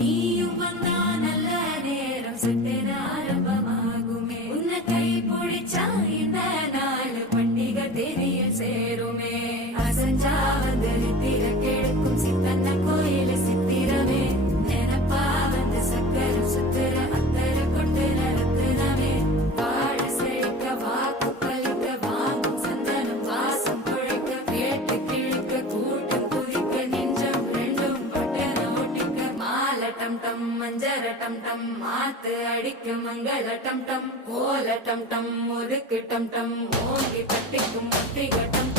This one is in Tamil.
நீயும் வந்தா நல்ல நேரம் சட்டென ஆரம்பமாகுமே உன்னை கை பிடிச்சா இந்த நாள் பண்டிகை தேதியில் சேருமே அசஞ்சா வந்து நித்திர கெடுக்கும் சித்தன்ன கோயில சித்திரமே நினப்பா வந்து சக்கரம் சுத்துற அத்தர கொண்டு நடத்துனமே வாழ செழிக்க வாக்கு பலிக்க வாங்கும் சந்தனம் வாசம் குழைக்க கேட்டு கிழிக்க கூட்டம் குதிக்க நெஞ்சம் ரெண்டும் பட்டன ஒட்டிக்க மால டம் டம் மஞ்சர டம் டம் மாத்து அடிக்கும் மங்கள டம் டம் கோல டம் டம் முறுக்கு டம் டம் ஓங்கி தட்டிக்கும் முத்திக டம்